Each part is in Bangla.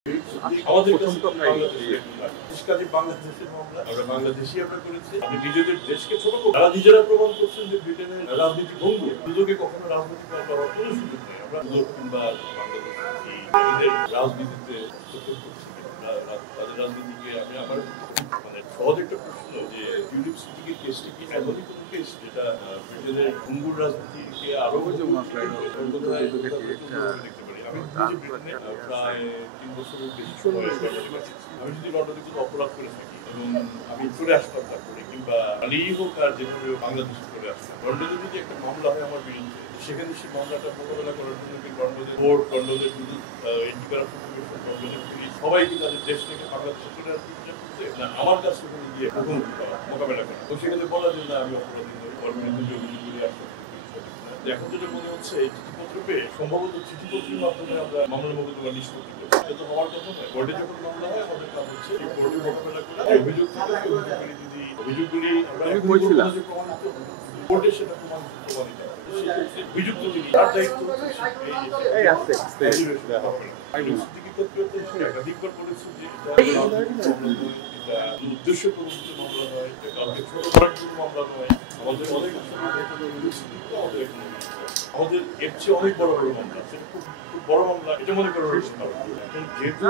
আমাদের বাংলাদেশের মামলা আমরা বাংলাদেশি আমরা করেছি। আপনি নিজেদের দেশকে ছোট করুন। তারা নিজেরা প্রমাণ করছেন যে ব্রিটেনের রাজনীতি ভঙ্গ। দুদকে কখনো রাজনীতি করার কোনো সুযোগ নেই। আমরা দুদক কিংবা বাংলাদেশের রাজনীতিতে তাদের রাজনীতিকে আমি আমার মানে সহজ একটা প্রশ্ন যে ইউনিভার্সিটির কেসটি কি এমনই কোনো কেস যেটা ব্রিটেনের ভঙ্গুর রাজনীতিকে আরো দেখতে পারি। আমি প্রায় 3 বছরের বেশি সময় আমি যদি লন্ডনে কোনো অপরাধ করে থাকি এবং আমি চলে আসতাম তারপরে কিংবা আলিই হোক আর যেভাবে বাংলাদেশে চলে আসতাম, লন্ডনে যদি একটা মামলা হয় আমার বিরুদ্ধে, সেখানে সেই মামলাটা মোকাবেলা করার জন্য লন্ডনের কোর্ট, লন্ডনের এন্টি কারাপশন কমিশন, লন্ডনের পুলিশ সবাই কি তাদের দেশ থেকে বাংলাদেশে চলে আসতে না আমার কাছে গিয়ে মোকাবেলা করা। তো সেখানে বলা যায় না আমি অপরাধী নই, ওর বিরুদ্ধে যে অভিযোগগুলি আসতে এখন যেটা মনে হচ্ছে এই চিঠিপত্র পেয়ে সম্ভবত চিঠিপত্রের মাধ্যমে আমরা মামলার মোকদ্দমা নিষ্পত্তি করি। এটা তো হওয়ার কথা নয়। কোর্টে যখন মামলা হয় আমাদের কাজ হচ্ছে এই কোর্টে মোকাবেলা করা, অভিযোগ থাকে অভিযোগগুলি যদি অভিযোগগুলি আমরা প্রমাণিত কোর্টে সেটা প্রমাণিত অভিযুক্ত যিনি তার দায়িত্ব একাধিকবার বলেছে যে উদ্দেশ্য প্রবর্তিত মামলা নয়, কাউকে ছোট করার জন্য মামলা নয়। আমাদের অনেক আমাদের এর চেয়ে অনেক বড় বড় মামলা, সেটা খুব বড় মামলা, এটা মনে করার যেহেতু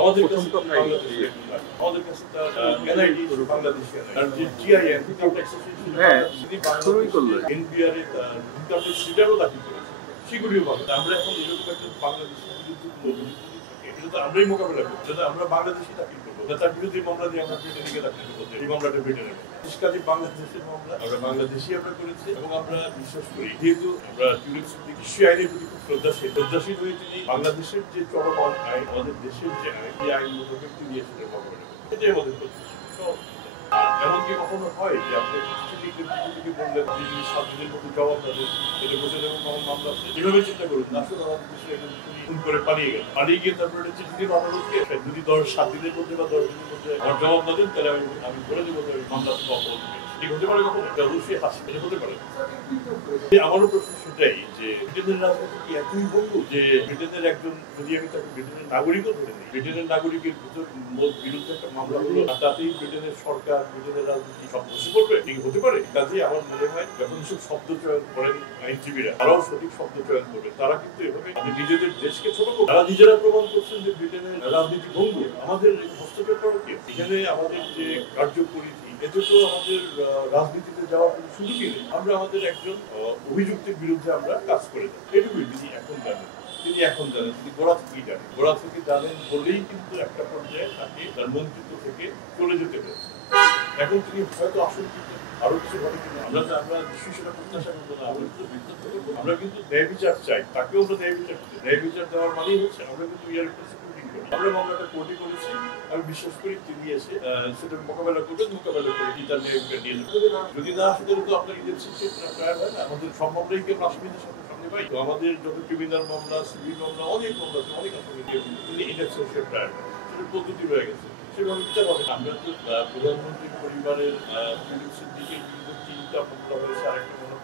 আমাদের আমাদের কাছে এনআইডি বাংলাদেশ আর যে টিআইএন এনবিআর এর সিটারও দাখিল করেছে, সেগুলিও ভালো। আমরা এখন এরকম একটা বাংলাদেশের এটা তো আমরাই মোকাবেলা করবো, যেটা আমরা বাংলাদেশি দাখিল করবো, তার বিরুদ্ধে মামলা দিয়ে আমরা ব্রিটেনকে দাখিল করবো, এই মামলাটা ব্রিটেনের বাংলাদেশের মামলা আমরা বাংলাদেশি আমরা করেছি এবং আমরা বিশ্বাস করি যেহেতু আমরা কৃষি আইনের প্রতি খুব শ্রদ্ধাশীল হয়ে তিনি বাংলাদেশের যে চলমান আইন, আমাদের দেশের যে আইন, এই আইন মোতাবেক তিনি সেটা মোকাবেলা করেন, এটাই আমাদের এমনকি কখনো হয় যে আপনি বললেন যে যদি 7 দিনের মধ্যে জবাব দেবেন, এটা বুঝে দেবেন মামলা এভাবে চিন্তা করুন না। আসলে আমাদের দেশে খুন করে পালিয়ে গিয়ে তারপরে একটা চিঠি দিন আদালতকে, যদি 7 দিনের মধ্যে বা 10 দিনের মধ্যে আমার জবাব না দেন তাহলে আমি বলে দেবো যে মামলা থেকে অপরাধ ঠিক হতে পারে, কখনো অবশ্যই হাসি এটা হতে পারে। আমারও প্রশ্ন সেটাই যে ব্রিটেনের রাজনীতি কি এতই বন্ধু যে ব্রিটেনের একজন যদি আমি তাকে ব্রিটেনের নাগরিকও ধরে নিই, ব্রিটেনের নাগরিকের বিরুদ্ধে একটা মামলা হলো আর তাতেই ব্রিটেনের সরকার, ব্রিটেনের রাজনীতি সব বসে পড়বে, ঠিক হতে পারে? কাজেই আমার মনে হয় যখন সব শব্দ চয়ন করেন আইনজীবীরা, তারাও সঠিক শব্দ চয়ন করবে। তারা কিন্তু এভাবে নিজেদের দেশকে ছোট করবে। তারা নিজেরা প্রমাণ করছেন যে ব্রিটেনের রাজনীতি ভঙ্গ, আমাদের হস্তক্ষেপ করা কি? এখানে আমাদের যে কার্যপরিধি, এতে তো আমাদের রাজনীতিতে যাওয়ার কোনো সুযোগই নেই। আমরা আমাদের একজন অভিযুক্তের বিরুদ্ধে আমরা কাজ করে যাই, এটুকুই তিনি এখন জানেন। তিনি গোড়া থেকেই জানেন, গোড়া থেকে জানেন বলেই কিন্তু একটা পর্যায়ে তাকে তার মন্ত্রিত্ব থেকে চলে যেতে হয়েছে। এখন তিনি হয়তো আশঙ্কিত আরো কিছু হবে কিনা, আমরা নিশ্চয়ই সেটা প্রত্যাশা করবো না। আমরা কিন্তু ন্যায় বিচার চাই, তাকেও আমরা ন্যায় বিচার চাই। ন্যায় বিচার দেওয়ার মানেই হচ্ছে আমরা কিন্তু আমরা মামলাটা কোর্টে করেছি। আমি বিশ্বাস করি তিনি এসে সেটা মোকাবেলা করবেন, মোকাবেলা করে কি তার ন্যায় বিচার নিয়ে যদি না আসে তো আপনার আমাদের সব মামলাই কেউ আসামিদের সাথে সামনে পাই। তো আমাদের যত ক্রিমিনাল মামলা, সিভিল মামলা, অনেক মামলা অনেক আসামি ইনএক্সেপশন প্রায় সেটা পদ্ধতি হয়ে গেছে, সেভাবে বিচার হবে। আমরা তো প্রধানমন্ত্রীর পরিবারের দিকে বিরুদ্ধে 3টা মামলা হয়েছে, আরেকটা মামলা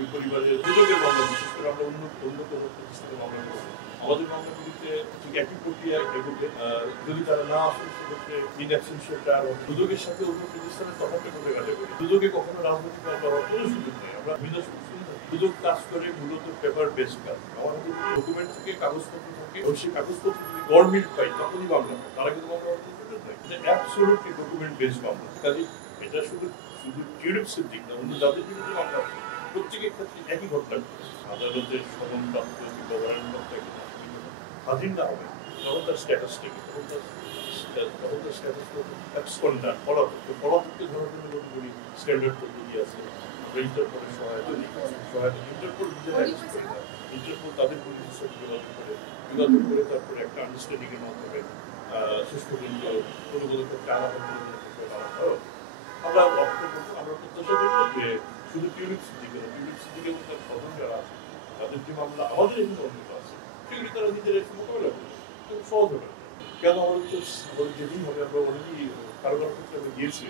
ওই পরিবারের দুজনের মামলা, বিশেষ করে আমরা অন্য কোনো প্রতিষ্ঠানে মামলা করছি। আমাদের মামলাগুলিতে ঠিক একই প্রক্রিয়া এগোবে। যদি তারা না আসে সেক্ষেত্রে ইনএক্সেপশনটা দুদকের সাথে অন্য প্রতিষ্ঠানের তফাৎটা করে গেলে দুদকে কখনো রাজনৈতিক মামলা হওয়ার কোনো সুযোগ নেই। আমরা বিভিন্ন দুদক কাজ করে মূলত পেপার বেসড কাজ। আমাদের ডকুমেন্ট থেকে কাগজপত্র থাকে, সেই কাগজপত্র যদি গভর্নমেন্ট পাই তখনই মামলা হয়, তারা কিন্তু মামলা হওয়ার সুযোগ নেই। অ্যাবসলিউটলি ডকুমেন্ট বেসড মামলা। কাজে এটা শুধু টিউলিপসের দিক না, অন্য যাদের বিরুদ্ধে মামলা প্রত্যেকের ক্ষেত্রে একই ঘটনা। আদালতের সমনপ্রাপ্ত কিংবা ওয়ারেন্টপ্রাপ্ত স্বাধীন না হবে তখন তার স্ট্যাটাস থেকে তখন তার স্ট্যাটাস এক্সকন্ডার পলাতককে ধরার জন্য কতগুলি স্ট্যান্ডার্ড পদ্ধতি আছে। আমরা ইন্টারপোলের সহায়তা ইন্টারপোল ইন্টারপোল তাদের পরিচিত যোগাযোগ করে তারপরে একটা আন্ডারস্ট্যান্ডিং এর মাধ্যমে শেষ পর্যন্ত কোনো ক্ষেত্রে আলাদা আমরা প্রত্যাশা করবো যে শুধু টিউলিপসিটিকে এবং তার স্বজন যারা আছে তাদের যে মামলা আমাদের এখানে অন্য আছে সেগুলি তারা নিজেরা একটু মোকাবেলা করবে, সহজ হবে। কেন আমাদের যেদিন হবে আমরা অনেকেই কারো ক্ষেত্রে আমরা গিয়েছি।